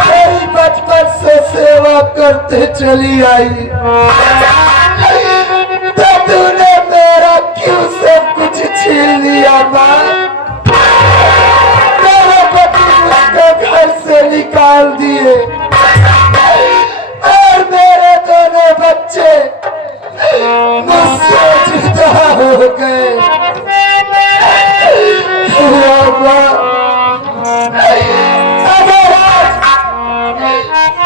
तेरी बचपन से सेवा करते चली आई, तो तूने मेरा क्यों सब कुछ छीन लिया माँ? मेरे पति मुझको घर से निकाल दिए और मेरे दोनों बच्चे मुझसे जुदा हो गए। अगर आज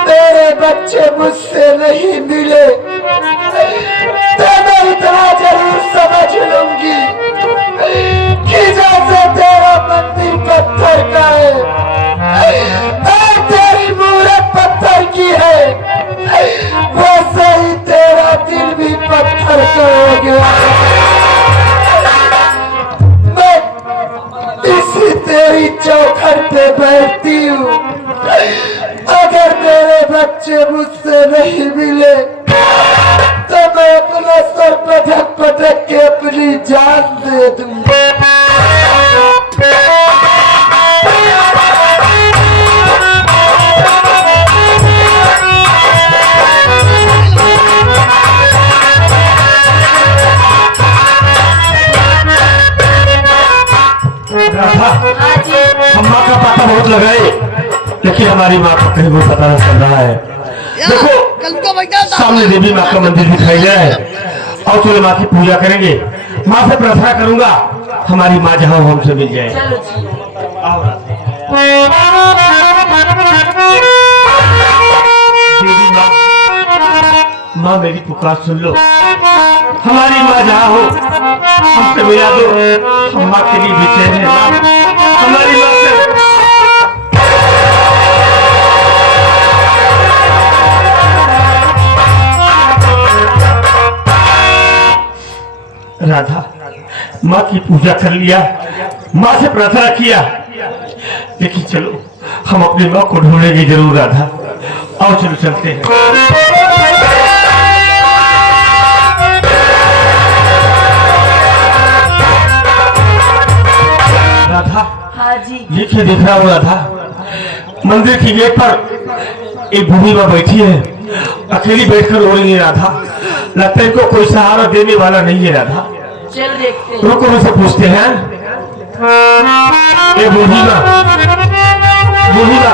मेरे बच्चे मुझसे नहीं मिले तो मैं इतना जरूर समझ लूंगी कि जैसे तेरा मंदिर पत्थर का है और तेरी मूरत पत्थर की है, वैसे ही तेरा दिल भी पत्थर का हो गया। मैं इसी तेरी चौखट पे बैठती हूँ। अगर मेरे बच्चे मुझसे नहीं मिले तो मैं अपना सर पटक पटक के अपनी जान दे दूंगा। हम माँ का पता बहुत लगाए लेकिन हमारी माँ को कहीं वो पता नहीं चल रहा है। देखो सामने देवी माँ का मंदिर दिखाई दे रहा है और चलो माँ की पूजा करेंगे। माँ से प्रार्थना करूंगा हमारी माँ जहाँ हमसे मिल जाए। देवी माँ, माँ मेरी पुकार सुन लो। हमारी माँ जहाँ हो हमसे मिला दो। हम माँ के लिए बेचैन है माँ, हमारी माँ से। राधा, माँ की पूजा कर लिया, माँ से प्रार्थना किया, लेकिन चलो हम अपनी माँ को ढूंढेंगे जरूर। राधा आओ चलो चलते हैं। राधा, हाँ जी। ये क्या देख रहा हूँ राधा? मंदिर की गेट पर एक बूढ़ी माँ बैठी है, अकेली बैठकर रो रही है। राधा, लगता है इनको कोई सहारा देने वाला नहीं है। राधा चल देखते हैं। रुको मुझसे पूछते हैं। ये बूढ़ी माँ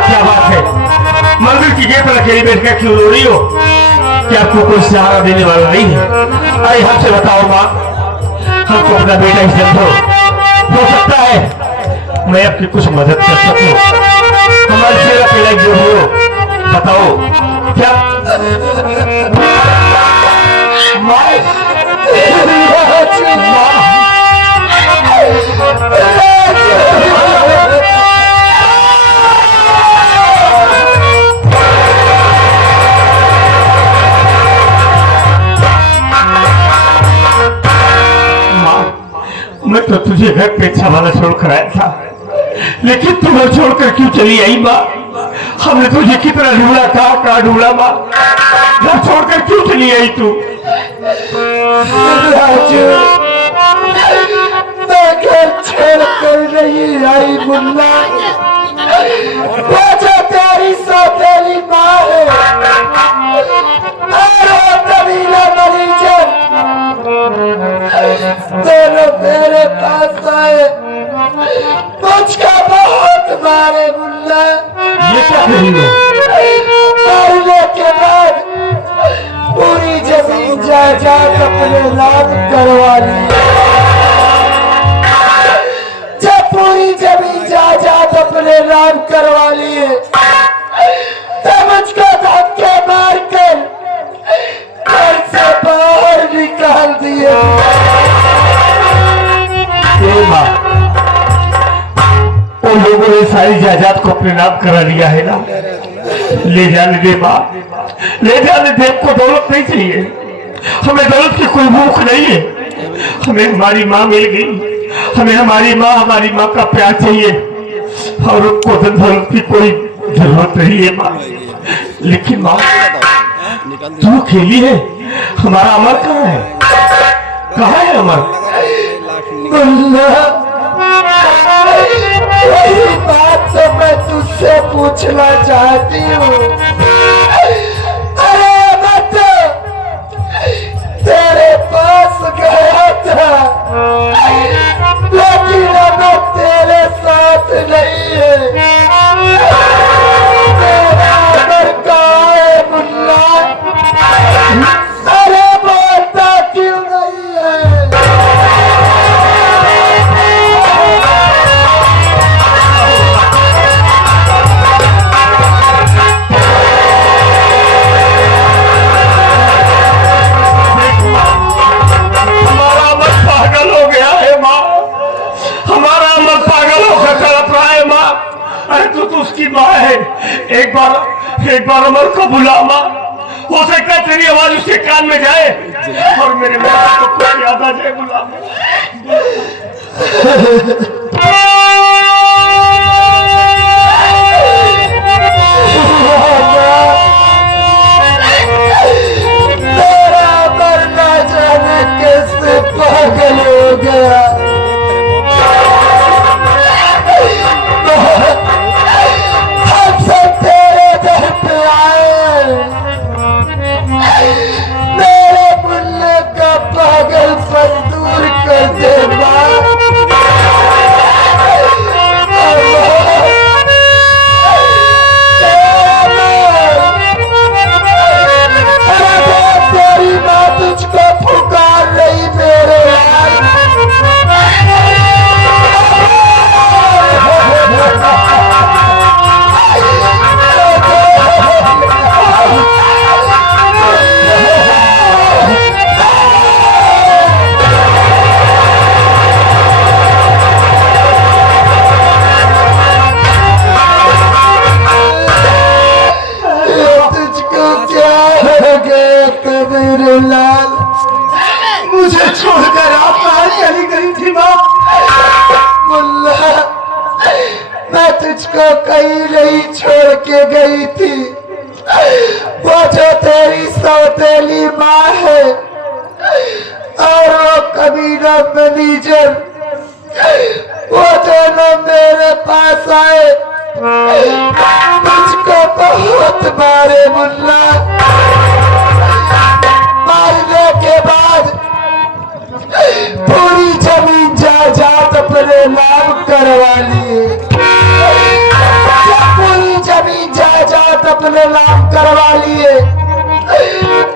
क्या बात है? मंदिर की गेट पर अकेली बैठकर क्यों रो रही हो? क्या आपको कोई सहारा देने वाला नहीं है? अरे हमसे बताओ माँ, हमको अपना बेटा ही समझो। हो सकता है मैं आपकी कुछ मदद कर सकूं। हमारी सेवा के लायक जो हो बताओ क्या? मैं तो तुझे घर पे अच्छा वाला छोड़कर आया था, लेकिन तू घर छोड़कर क्यों चली आई माँ? हमने तुझे कितना ढूंढा, कहाँ ढूंढा माँ? घर छोड़कर क्यों चली आई तू? राजू, मैं घर छोड़कर नहीं आई मुन्ना। वो जो तेरी सौतेली माँ है और वो कबीला मरीजन, दोनों मेरे पास आए, मुझको बहुत मारे मुन्ना। ये क्या कही हो? मारने के बाद पूरी जमीन जायदाद अपने नाम करवा ली। जब पूरी जमीन जायदाद अपने नाम करवा लिए तो मुझको धक्के मारकर घर से बाहर निकाल दिए। उन लोगों ने सारी जायदाद को अपने नाम करा लिया है ना? ले जाने दे माँ, ले जाने दे। को दौलत नहीं चाहिए, हमें दौलत की कोई भूख नहीं है। हमें हमारी माँ मिल गई, हमें हमारी माँ का प्यार चाहिए और उनको धन दौलत की कोई जरूरत नहीं है माँ। लेकिन माँ तू खेली है, हमारा अमर कहाँ है? कहाँ है अमर? मुन्ना पूछना चाहती हूँ। अरे मैं तो तेरे पास गया था, लेकिन अब तेरे साथ नहीं है। तेरा अमर कहाँ है मुन्ना? अरे बोलता क्यों नहीं है? हमारा मन पागल हो गया है माँ, हमारा मन पागल होकर तड़प रहा है माँ। अरे तू तो उसकी माँ है, एक बार अमर को बुला माँ, हो सकता है तेरी आवाज उसके कान में जाए और मेरे माँ को कुछ याद आ जाए। बुला तेरा मरना जाने कैसे पागल हो गया। हम सब तेरे दर पे आए, मेरे मुन्ने का पागलपन दूर कर दे माँ। तेरी माँ तुझको पुकार रही मेरे यार। तुझको क्या हो गया मेरे लाल? मुझे छोड़कर आप कहाँ चली गई थी माँ? मुल्ला, मैं तुझको कहीं नहीं छोड़ के गई थी। वो जो तेरी सौतेली माँ है और वो कबीरा मैनेजर, वो दोनों मेरे पास आए, मुझको बहुत मारे मुल्ला। मारने के बाद पूरी जमीन जायदाद अपने नाम करवा लिए। जब पूरी जमीन जायदाद अपने नाम करवा लिए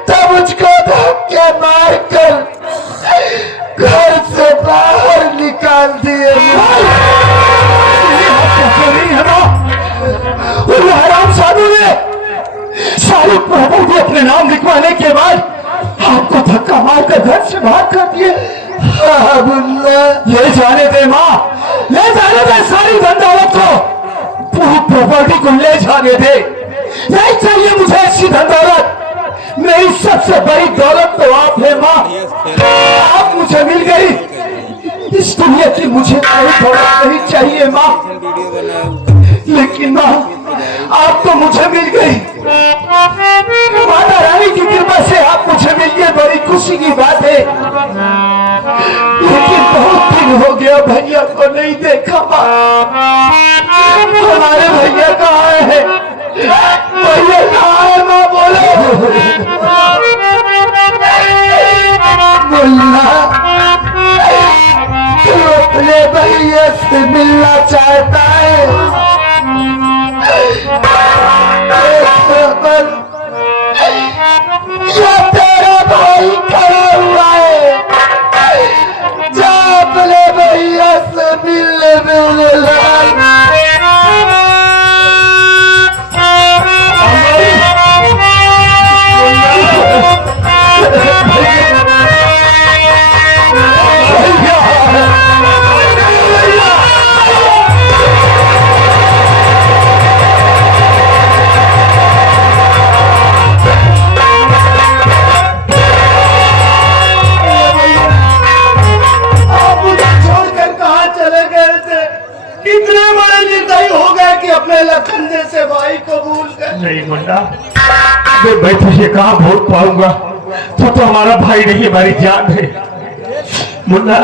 तब मुझको धक्के मारकर घर से बाहर निकाल दिए। हरामजादों ने सारी प्रॉपर्टी अपने नाम लिखवाने के बाद आपको धक्का मारकर घर से बाहर कर दिए। हाँ मुन्ना, ले जाने दे माँ, ले जाने दे सारी धन दौलत को, पूरी प्रॉपर्टी को ले जाने दे। नहीं चाहिए मुझे ऐसी धन दौलत, मेरी सबसे बड़ी दौलत तो आप है माँ। आप मुझे मिल गई, इस दुनिया की मुझे कोई दौलत नहीं चाहिए माँ, लेकिन माँ आप तो मुझे मिल गई। माता रानी की कृपा से आप मुझे मिल गए, बड़ी खुशी की बात है। लेकिन बहुत दिन हो गया भैया को नहीं देखा। हमारे भैया कहाँ है? भैया कहाँ है माँ? बोलो। मुल्ला, तू अपने भैया से मिलना चाहता है? ये तेरा भाई खड़ा हुआ है, जा अपने भैया से मिलने मेरे लाल। लखन से भाई को भूल कर। नहीं मुन्ना, मैं तुझे कहाँ भूल पाऊंगा, तो हमारा भाई नहीं, हमारी जान है मुन्ना।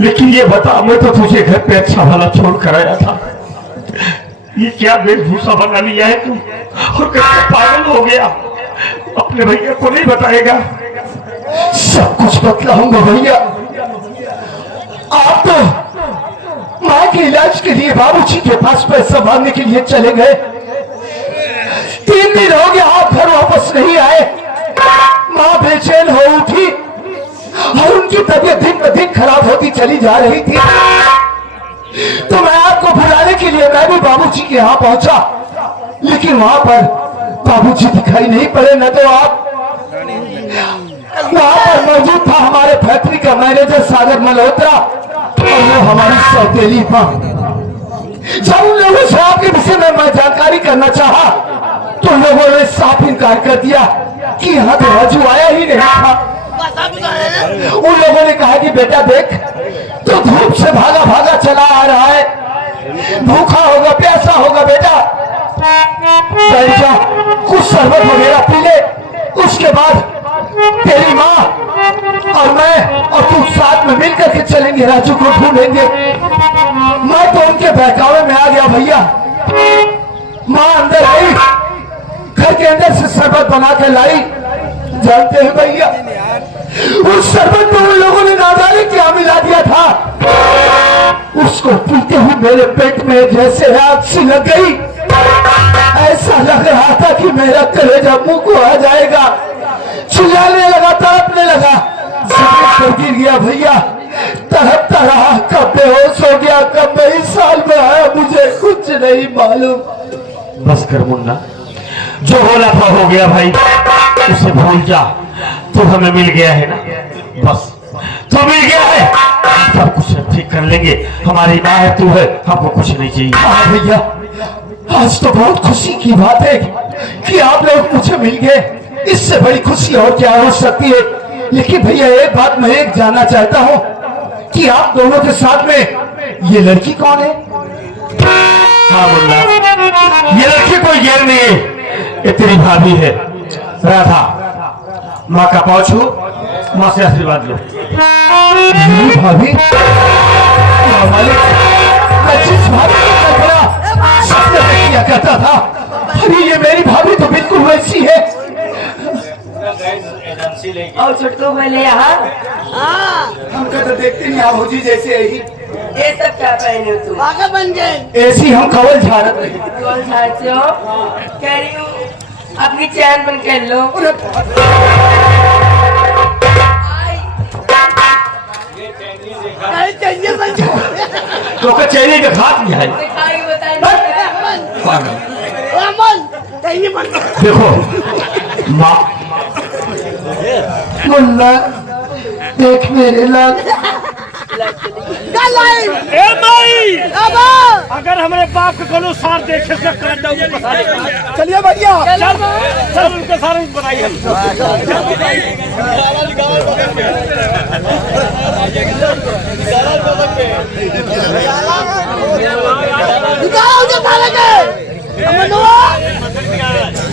लेकिन ये बता, मैं तो तुझे घर पे अच्छा भला छोड़ कर आया था, ये क्या वेशभूषा बना लिया है तुम, और कैसे पागल हो गया? अपने भैया को नहीं बताएगा? सब कुछ बतलाऊंगा भैया। आप तो माँ के इलाज के लिए बाबूजी के पास पैसा मांगने के लिए चले गए। 3 दिन हो गया, आप घर वापस नहीं आए। माँ बेचैन हो उठी और उनकी तबीयत दिन ब दिन खराब होती चली जा रही थी। तो मैं आपको बुलाने के लिए मैं भी बाबूजी के यहाँ पहुंचा, लेकिन वहां पर बाबूजी दिखाई नहीं पड़े। न तो आप वहां पर मौजूद था हमारे फैक्ट्री का मैनेजर सागर मल्होत्रा, और वो हमारी सौतेली था। जब उन लोगों से आपके विषय में मैं जानकारी करना चाहा तो लोगों ने साफ इनकार कर दिया कि यहाँ तो राजू आया ही नहीं था। उन लोगों ने कहा कि बेटा देख, तो धूप से भागा भागा चला आ रहा है, भूखा होगा, प्यासा होगा, बेटा बैठ जा, कुछ शरबत वगैरह पी ले, उसके बाद तेरी माँ और मैं और तू साथ में मिलकर के चलेंगे, राजू को ढूंढेंगे। मैं तो उनके बहकावे में आ गया भैया। माँ अंदर आई, घर के अंदर से शरबत बना के लाई। जानते हैं भैया, उस शरबत में उन लोगों ने ना जाने क्या मिला दिया था। उसको पीते हुए मेरे पेट में जैसे आग सी लग गई। ऐसा लग रहा था कि मेरा कलेजा मुंह को आ जाएगा। चिल्लाने लगा, तड़पने लगा, जमीन पर गिर गया भैया। तड़पता रहा, कब बेहोश हो गया, कब मैं इस साल में आया, मुझे कुछ नहीं मालूम। बस कर मुन्ना, जो होना था हो गया भाई, उसे भूल जा। तू हमें मिल गया है ना, बस तू मिल गया है, सब कुछ ठीक कर लेंगे। हमारी माँ है, तू है, हमको कुछ नहीं चाहिए। हाँ भैया, आज तो बहुत खुशी की बात है कि आप लोग मुझे मिल गए। इससे बड़ी खुशी और क्या हो सकती है। लेकिन भैया एक बात मैं एक जानना चाहता हूँ कि आप दोनों के साथ में ये लड़की कौन है? हाँ मुन्ना, ये लड़की कोई गैर नहीं है, ये तेरी भाभी है राधा। माँ का पाँव छू, माँ से आशीर्वाद लो। मेरी भाभी? मैं जिस भाभी को कल्पना सपने में किया करता था, अरे ये मेरी भाभी तो बिल्कुल वैसी है। और छुटको पहले यहाँ हमको तो देखते नहीं आप जी जैसे ही। ये सब क्या पहने हो तुम? आगे बन गए। ऐसी हम कवल झाड़त रही। कौन चाहते हो? कह रही हूँ अपनी चैन बंद कर लो। चलिए बन गए। तो का चेहरे का खात नहीं है। दिखाई बताइए। रामन, चलिए बन गए। देखो माँ, मुन्ना देख मेरे लाल, ए माई, बाबा अगर हमारे बाप के कोनो सार देखे से काट दो। चलिए भैया। चल चल उनके सारे बनाई हम। निकालो उसे थाने के।